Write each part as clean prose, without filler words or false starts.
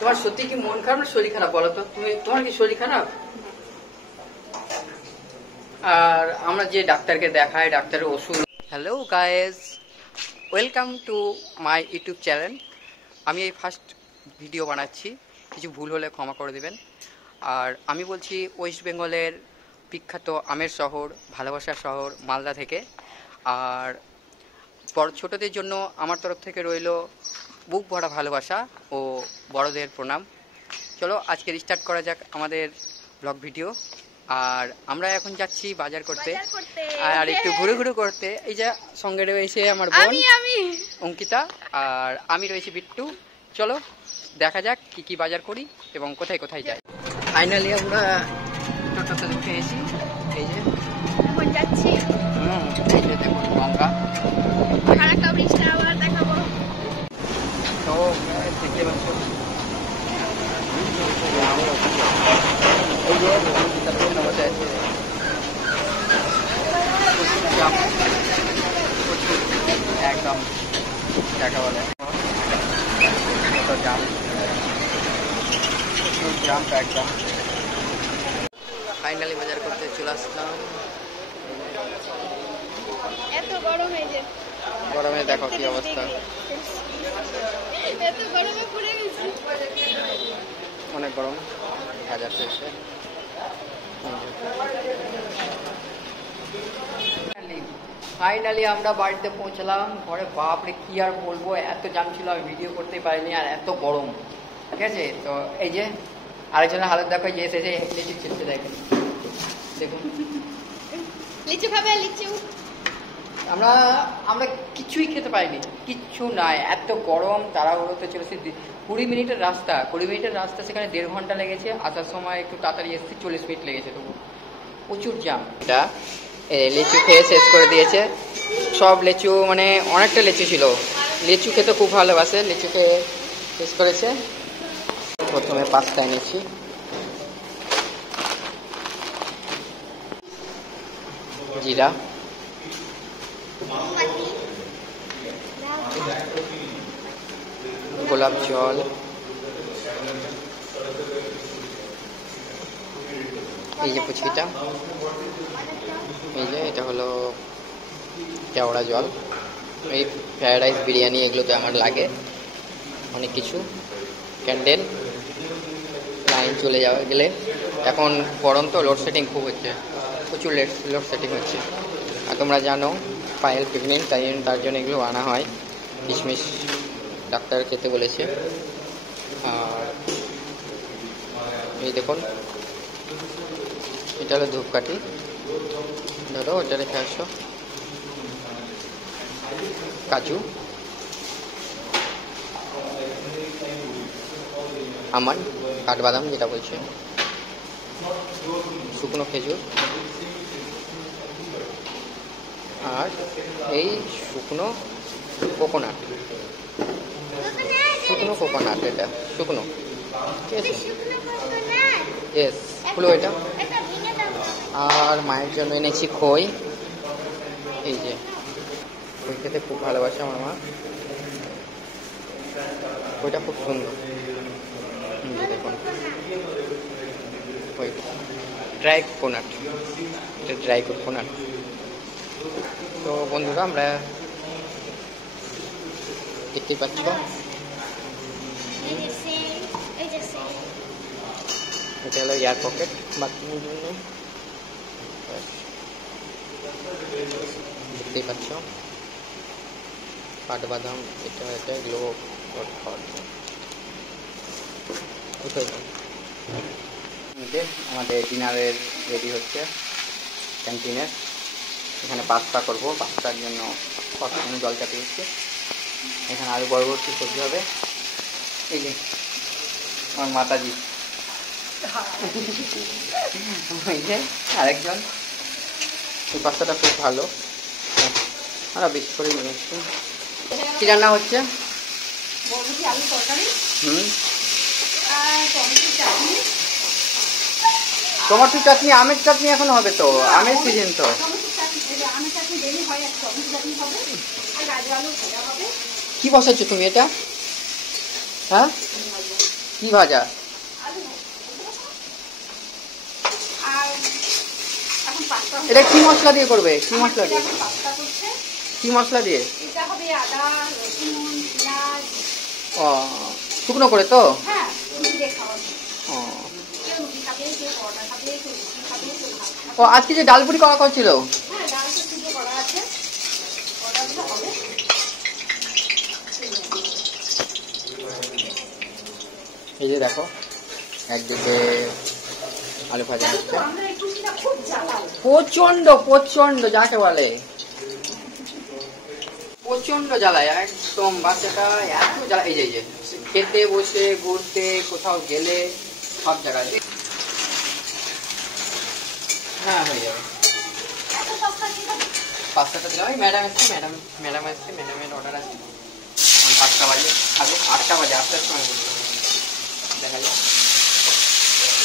তোমার সত্যি কি মন খারাপ না শরীর খারাপ বলো তো? তোমার কি শরীর খারাপ? আর আমরা যে ডাক্তারকে দেখাই, ডাক্তারের ওষুধ। Hello guys, welcome to my YouTube channel. আমি এই ফার্স্ট ভিডিও বানাচ্ছি, কিছু ভুল হলে ক্ষমা করে দেবেন। আর আমি বলছি ওয়েস্ট বেঙ্গলের বিখ্যাত আমের শহর, ভালোবাসার শহর মালদা থেকে। আর ছোটদের জন্য আমার তরফ থেকে রইল বুক ভরা ভালোবাসা ও বড়দের প্রণাম। চলো আজকে স্টার্ট করা যাক আমাদের ব্লগ ভিডিও। আর আমরা এখন যাচ্ছি বাজার করতে আর একটু ঘুরে ঘুরে করতে। এই যে সঙ্গে রয়েছে আমার বোন অঙ্কিতা আর আমি রয়েছি বিট্টু। চলো দেখা যাক কি কি বাজার করি এবং কোথায় কোথায় যাই। ফাইনালি আমরা টোটোতে উঠে এসেছি। এই যে এখন যাচ্ছি। এই যে দেখুন গঙ্গা, আরেকটা ব্রিজটা আবার দেখাবো। তো দেখতে পাচ্ছ এই যে বসে আছে একদম টাকা বলে কত জাম, জাম একদম। ফাইনালি বাজার করতে চলে আসলাম। এত গরম এই যে গরমে দেখো কি অবস্থা, এত গরমে পুড়ে গেছি। অনেক গরম বাজার শেষে। ফাইনালি আমরা বাড়িতে পৌঁছলাম। ঘরে বাপরে কি আর বলবো, এত জাম ছিল আমি ভিডিও করতেই পারিনি আর এত গরম। ঠিক আছে, তো এই যে আরেকজনের হালত দেখো, যে এসেছে লিচু ছিলতে দেখেন, দেখুন লিচু খাবে? লিচু আমরা কিছুই খেতে পারিনি, কিচ্ছু নাই, এত গরম। তাড়াহুড়োতে চলেছে 20 মিনিটের রাস্তা, 20 মিনিটের রাস্তা, সেখানে 1.5 ঘন্টা লেগেছে। আসার সময় একটু তাড়াতাড়ি এসেছি, 40 মিনিট লেগেছে, তবু প্রচুর জাম। এটা লিচু খেয়ে শেষ করে দিয়েছে সব। লিচু মানে অনেকটা লিচু ছিল, লিচু খেতে খুব ভালোবাসে, লিচু খেয়ে শেষ করেছে। প্রথমে পাস্তা এনেছি, জিরা, গোলাপ জল, এই যে পুচকিটা, এই যে এটা হলো কেওড়া জল, এই ফ্রাইড রাইস, বিরিয়ানি, এগুলোতে আমার লাগে অনেক কিছু। ক্যান্ডেল, লাইন চলে যাওয়া গেলে। এখন গরম তো, লোডশেডিং খুব হচ্ছে, প্রচুর লোডশেডিং হচ্ছে। আর তোমরা জানো পায়েল প্রেগনেন্ট, তার জন্য এগুলো আনা হয়। কিশমিশ ডাক্তার খেতে বলেছে। আর এই দেখুন, এটা হলো ধূপকাঠি, ধরো ওটা রেখে আসো। কাজু, আমন্ড, কাঠবাদাম যেটা বলছে, শুকনো খেজুর, আর এই শুকনো কোকোনাট, শুকনো কোকোনাট, এটা শুকনো, ঠিক আছে, ইয়েস হলো এটা। আর মায়ের জন্য এনেছি খই, এই যে খই খেতে খুব ভালোবাসে আমার মা, খইটা খুব সুন্দর। দেখুন খই, ড্রাই কোকোনাট, এটা ড্রাই কোকোনাট। তো বন্ধুরা আমরা দেখতে পাচ্ছ এটা হলো এয়ার পকেট বাথরুমের জন্য, দেখতেই পাচ্ছ। কাঠবাদাম, এটা এগুলো আমাদের ডিনারের রেডি হচ্ছে ক্যান্টিনে। এখানে পাস্তা করবো, পাস্তার জন্য কতক্ষণ জল চাপিয়ে দিচ্ছি। এখানে আরো বড়বর্তী সবজি হবে। এই যে আমার মাতাজি, এই যে আরেকজন। এই পাস্তাটা খুব ভালো, আর বেশি করে নিয়ে এসছি। কি রান্না হচ্ছে? টমেটো চাটনি, আমের চাটনি এখন হবে তো, আমের সিজন তো। কি বসাচ্ছ তুমি এটা? হ্যাঁ কি ভাজা? আর এখন পাস্তা এটা কি মশলা দিয়ে করবে? কি মশলা দিয়ে? পাস্তা করছে। কি মশলা দিয়ে? এটা হবে আদা, রসুন, পেঁয়াজ। ও, শুকনো করে তো? হ্যাঁ, রুটি দিয়ে খাওয়াবো। ও, কেউ রুটি খাবে, কেউ পরোটা খাবে, কেউ লুচি খাবে, কেউ ভাত খাবে। ও আজকে যে ডালপুরি করা করছিল? হ্যাঁ, ডাল তো সিদ্ধ করা আছে। অর্ডারগুলো হবে। এই যে দেখো, একদিকে আলু ভাজা হচ্ছে। আমরা এই খুশিটা খুব জ্বালাই। প্রচন্ড প্রচন্ড যাকে বলে প্রচন্ড জ্বালায় একদম বাচ্চাটা, এত জ্বালা। এই যে এই যে খেতে বসে ঘুরতে কোথাও গেলে সব জায়গায়। হ্যাঁ হয়ে যাবে। এত সস্তা কি হবে? পাঁচটাটা দিলাম। ওই ম্যাডাম এসছে, ম্যাডামের অর্ডার আছে। এখন 5টা বাজে, আগে 8টা বাজে, 8টার সময় বলবো। দেখা যাক।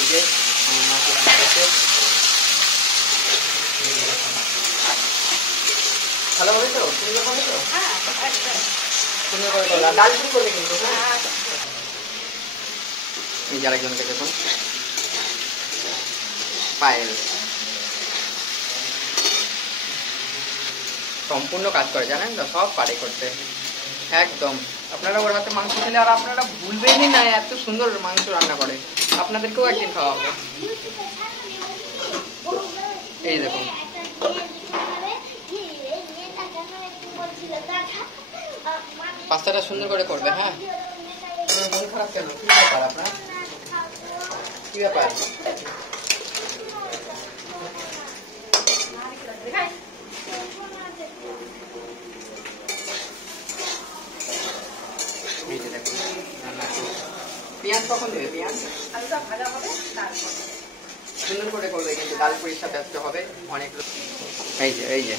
এই যে আমার মা রান্না করছে। ভালো হবে তো? সুন্দর হবে তো? হ্যাঁ, একদম। সুন্দর করে করলাম। ডাল পুরি করবে কিন্তু, হ্যাঁ? এই যে আরেকজনকে দেখুন, পায়েল সম্পূর্ণ কাজ করে, জানেন তো, সব পারে করতে একদম। আপনারা ওর হাতে মাংস খেলে আর আপনারা ভুলবেনই না এত সুন্দর মাংস রান্না করে। আপনাদেরকেও একদিন খাওয়া হবে। এই দেখুন, পাস্তাটা সুন্দর করে করবে। হ্যাঁ, আপনার মন খারাপ কেন? কি ব্যাপার আপনার? কি ব্যাপার? এই যে দেখুন, রান্না করছে। পেঁয়াজ কখন দেবে? পেঁয়াজ আলুটা ভাজা হবে, তারপর সুন্দর করে করবে, কিন্তু ডাল পুরির সাথে আসতে হবে অনেক। এই যে এই যে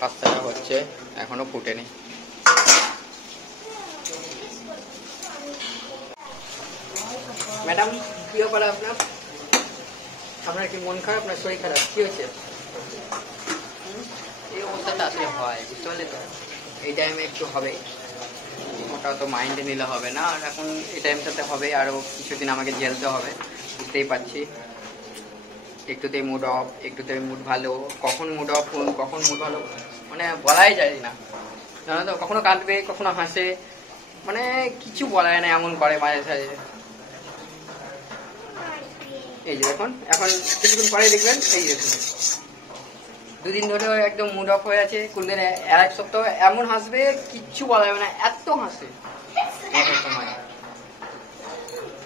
পাস্তাটা হচ্ছে, এখনো ফুটেনি। ম্যাডাম, কি ব্যাপার আপনার? আপনার কি মন খারাপ না শরীর খারাপ? কি হয়েছে? এই অবস্থাটা আসলে হয়, বুঝতে পারলে তো? এই টাইমে একটু হবে, ওটা তো মাইন্ডে নিলে হবে না। আর এখন এই টাইমটাতে হবে, আরও কিছুদিন আমাকে ঝেলতে হবে, বুঝতেই পারছি। একটুতেই মুড অফ, একটুতেই মুড ভালো, কখন মুড অফ কখন মুড ভালো মানে বলাই যায় না, জানো তো? কখনো কাঁদবে, কখনো হাসে, মানে কিছু বলা যায় না, এমন করে মাঝে সাঝে। এই যে দেখুন, এখন কিছুদিন পরে দেখবেন, এই যে দুদিন ধরে একদম মুড অফ হয়ে আছে, কোনদিন এক সপ্তাহ এমন হাসবে কিচ্ছু বলা যাবে না, এত হাসে।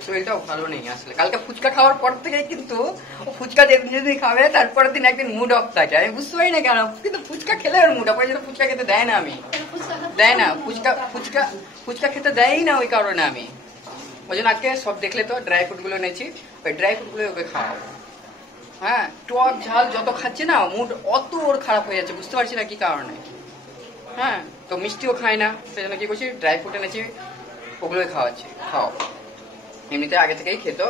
শরীরটাও ভালো নেই আসলে। কালকে ফুচকা খাওয়ার পর থেকে কিন্তু ও ফুচকা যেদিন খাবে তারপরের দিন একদিন মুড অফ থাকে। আমি বুঝতে পারি না কেন, কিন্তু ফুচকা খেলে ওর মুড অফ হয়। ফুচকা খেতে দেয় না, আমি দেয় না, ফুচকা খেতে দেয়ই না, ওই কারণে আমি ওই জন্য আজকে সব দেখলে তো ড্রাই ফ্রুট গুলো নিয়েছি, ওই ড্রাই ফ্রুট গুলো ওকে খাওয়াবো। হ্যাঁ, টক ঝাল যত খাচ্ছে না, মুড অত ওর খারাপ হয়ে যাচ্ছে, বুঝতে পারছি না কি কারণে। হ্যাঁ, তো মিষ্টিও খায় না, সেই জন্য কি করছি, ড্রাই ফ্রুট এনেছি, ওগুলোই খাওয়াচ্ছি। খাও, এমনিতে আগে থেকেই খেত,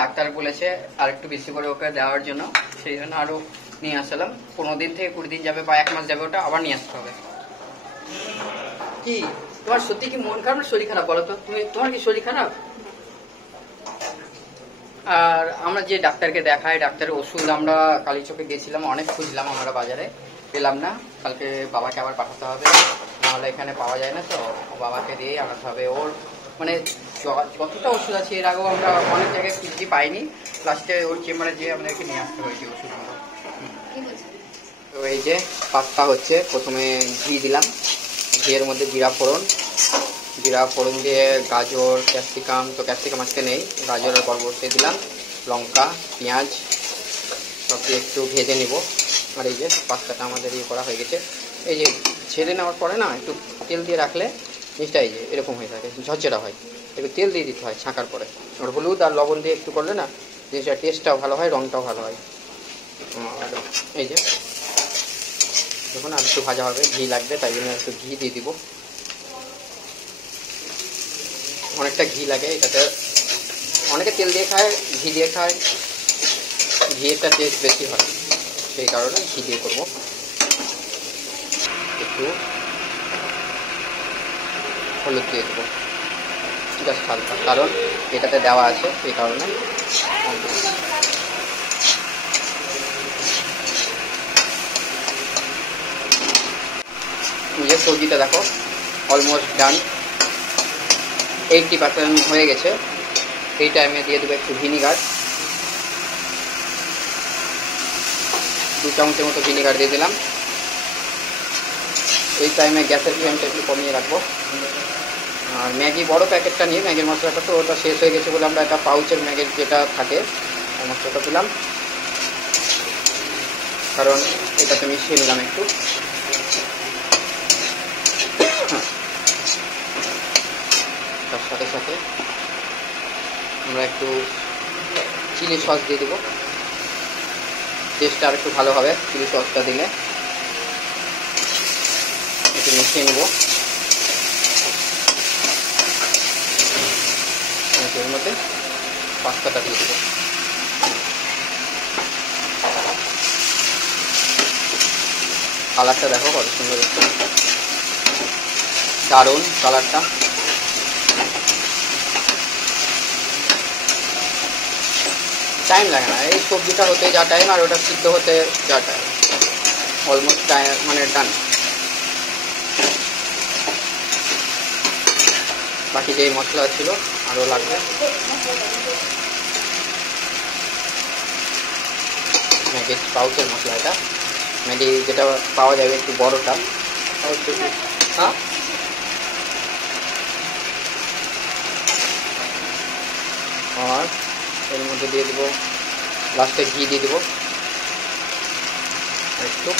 ডাক্তার বলেছে আর একটু বেশি করে ওকে দেওয়ার জন্য, সেই জন্য আরো নিয়ে আসলাম। 15 দিন থেকে 20 দিন যাবে বা 1 মাস যাবে, ওটা আবার নিয়ে আসতে হবে। কি তোমার সত্যি কি মন খারাপ না শরীর খারাপ বলো তো? তোমার কি শরীর খারাপ? আর আমরা যে ডাক্তারকে দেখাই, ডাক্তারের ওষুধ আমরা কালীচকে গেছিলাম, অনেক খুঁজলাম আমরা বাজারে, পেলাম না। কালকে বাবাকে আবার পাঠাতে হবে, নাহলে এখানে পাওয়া যায় না, তো বাবাকে দিয়ে আনাতে হবে। ওর মানে যতটা ওষুধ আছে, এর আগেও আমরা অনেক জায়গায় খুঁজছি, পাইনি। লাস্টে ওর চেম্বারে যেয়ে আমাদেরকে নিয়ে আসতে হয়েছে ওষুধগুলো। তো এই যে পাস্তা হচ্ছে, প্রথমে ঘি দিলাম, ঘিয়ের মধ্যে জিরা ফোড়ন দিয়ে গাজর, ক্যাপসিকাম, তো ক্যাপসিকাম আজকে নেই, গাজর আর বরবটি দিলাম, লঙ্কা, পেঁয়াজ সব দিয়ে একটু ভেজে নিব। আর এই যে পাস্তাটা আমাদের ইয়ে করা হয়ে গেছে। এই যে ছেড়ে নেওয়ার পরে না, একটু তেল দিয়ে রাখলে জিনিসটা এই যে এরকম হয়ে থাকে, ঝরঝরা হয়। একটু তেল দিয়ে দিতে হয় ছাঁকার পরে, আর হলুদ আর লবণ দিয়ে একটু করলে না জিনিসটা টেস্টটাও ভালো হয়, রঙটাও ভালো হয়। আর এই যে দেখুন, আর একটু ভাজা হবে, ঘি লাগবে, তাই জন্য একটু ঘি দিয়ে দিব। অনেকটা ঘি লাগে এটাতে, অনেকে তেল দিয়ে খায়, ঘি দিয়ে খায়, ঘিয়েরটা টেস্ট বেশি হয়, সেই কারণে ঘি দিয়ে করবো। একটু হলুদ দিয়ে দেবো জাস্ট হালকা, কারণ এটাতে দেওয়া আছে এই কারণে। নিজের সবজিটা দেখো অলমোস্ট ডান, 80% হয়ে গেছে। এই টাইমে দিয়ে দেবো একটু ভিনিগার, 2 চামচের মতো ভিনিগার দিয়ে দিলাম। এই টাইমে গ্যাসের ফ্লেমটা একটু কমিয়ে রাখবো। আর ম্যাগি বড় প্যাকেটটা নিয়ে ম্যাগির মশলাটা, তো ওটা শেষ হয়ে গেছে বলে আমরা একটা পাউচের ম্যাগির যেটা থাকে ওই মশলাটা দিলাম, কারণ এটাতে মিশিয়ে নিলাম একটু। তার সাথে সাথে আমরা একটু চিলি সস দিয়ে দেবো, টেস্টটা আর একটু ভালো হবে চিলি সসটা দিলে। একটু মিশিয়ে নেব। এর মধ্যে পাস্তাটা দিয়ে দেবো। কালারটা দেখো কত সুন্দর, দারুণ কালারটা। টাইম লাগে না এই সবজিটা হতে যা টাইম, আর ওটা সিদ্ধ হতে যা টাইম, অলমোস্ট টাইম মানে ডান। বাকি যেই মশলা ছিল আরও লাগবে। ম্যাগির পাউচের মশলা, এটা ম্যাগি যেটা পাওয়া যাবে একটু বড়টা। হ্যাঁ, আর এর মধ্যে দিয়ে দেবো লাস্টে ঘি দিয়ে দেবো একটু।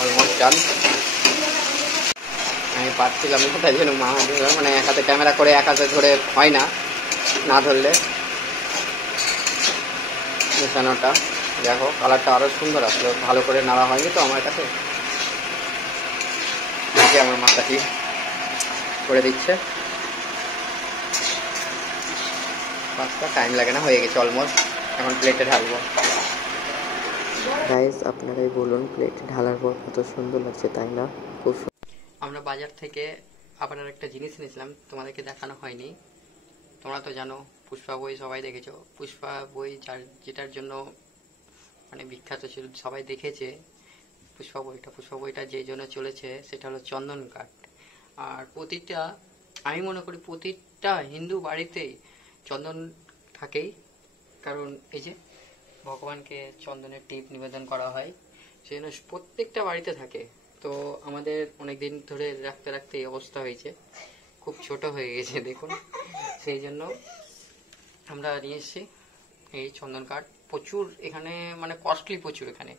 Almost done. আমি পারছিলাম না, তাই জন্য মা মানে এক হাতে ক্যামেরা করে এক হাতে ধরে হয় না, না ধরলে। মেশানোটা দেখো কালারটা আরও সুন্দর আসলো, ভালো করে নাড়া হয়নি তো আমার কাছে। আমার মাথাটি করে দিচ্ছে পাঁচটা, টাইম লাগে না, হয়ে গেছে অলমোস্ট। এখন প্লেটে ঢালবো। গাইস আপনারাই বলুন প্লেট ঢালার পর কত সুন্দর লাগছে, তাই না? খুব আমরা বাজার থেকে আবার একটা জিনিস নিয়েছিলাম, তোমাদেরকে দেখানো হয়নি। তোমরা তো জানো পুষ্পা বই সবাই দেখেছো, পুষ্পা বই যেটার জন্য মানে বিখ্যাত ছিল, সবাই দেখেছে পুষ্পা বইটা যে জন্য চলেছে সেটা হলো চন্দন কাঠ। আর প্রতিটা, আমি মনে করি প্রতিটা হিন্দু বাড়িতেই চন্দন থাকেই, কারণ এই যে ভগবানকে চন্দনের টিপ নিবেদন করা হয়, সেই জন্য প্রত্যেকটা বাড়িতে থাকে। তো আমাদের অনেক দিন ধরে রাখতে রাখতে এই অবস্থা হয়েছে, খুব ছোট হয়ে গেছে দেখুন। সেই জন্য আমরা নিয়ে এসেছি এই চন্দন কাঠ। প্রচুর এখানে মানে কস্টলি, প্রচুর এখানে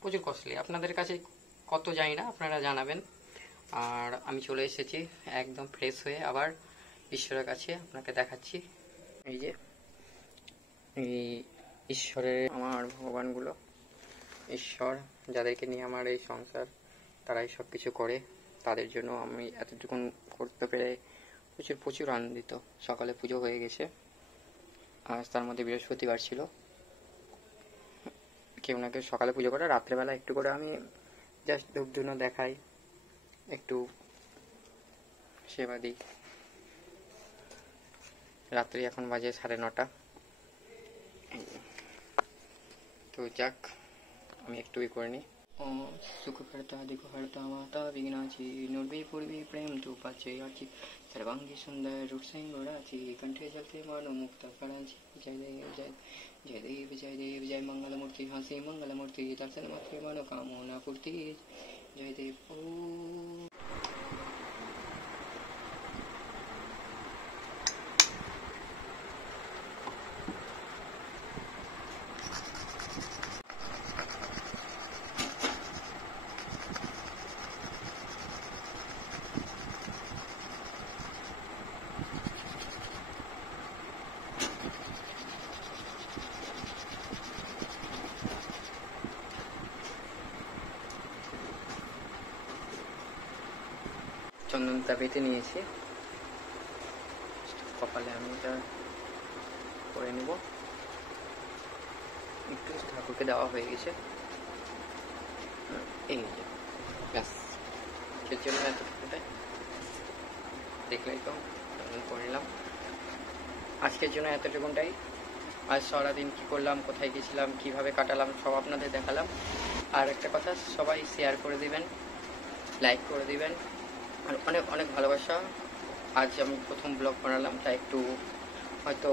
প্রচুর কস্টলি। আপনাদের কাছে কত জানি না, আপনারা জানাবেন। আর আমি চলে এসেছি একদম ফ্রেশ হয়ে আবার ঈশ্বরের কাছে, আপনাকে দেখাচ্ছি। এই যে এই ঈশ্বরের, আমার ভগবানগুলো, ঈশ্বর যাদেরকে নিয়ে আমার এই সংসার, তারাই সব কিছু করে, তাদের জন্য আমি এতটুকুন করতে পেরে প্রচুর আনন্দিত। সকালে পুজো হয়ে গেছে, আজ তার মধ্যে বৃহস্পতিবার ছিল। কেউ না কেউ সকালে পুজো করে, রাত্রেবেলা একটু করে আমি জাস্ট ধূপ ধুনো দেখাই, একটু সেবা দিই। রাত্রি এখন বাজে 9:30। তো যাক, আমি একটু করে নিই। ও সুখকর্তা দুঃখহর্তা মাতা বিঘ্নাচি নুর্বি পূর্বী প্রেম তু পাচে আছি সর্বাঙ্গী সুন্দর রূপসিংহ রাচি কণ্ঠে জলতে মানো মুক্ত করাচি। জয় দেব জয় জয় দেব জয় দেব জয় মঙ্গলমূর্তি হাসি মঙ্গলমূর্তি দর্শন মাত্রে মনোকামনা পূর্তি। জয় দেব। ও চন্দনটা বেটে নিয়েছি, কপালে আমি এটা করে নেব। একটু ঠাকুরকে দেওয়া হয়ে গেছে, এই ব্যাস। আজকের জন্য এতটুকুটাই, দেখলেই তো করে নিলাম। আজকের জন্য এতটুকুটাই। আজ সারাদিন কী করলাম, কোথায় গেছিলাম, কীভাবে কাটালাম সব আপনাদের দেখালাম। আর একটা কথা, সবাই শেয়ার করে দিবেন, লাইক করে দিবেন, আর অনেক অনেক ভালোবাসা। আজ আমি প্রথম ব্লগ বানালাম, তাই একটু হয়তো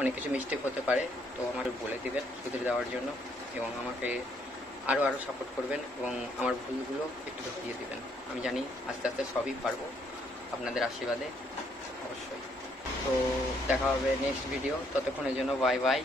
অনেক কিছু মিস্টেক হতে পারে, তো আমাকে বলে দিবেন শুধরে দেওয়ার জন্য, এবং আমাকে আরও সাপোর্ট করবেন এবং আমার ভুলগুলো একটু ধরিয়ে দিবেন। আমি জানি আস্তে আস্তে সবই পারবো আপনাদের আশীর্বাদে, অবশ্যই। তো দেখা হবে নেক্সট ভিডিও, ততক্ষণের জন্য বাই বাই।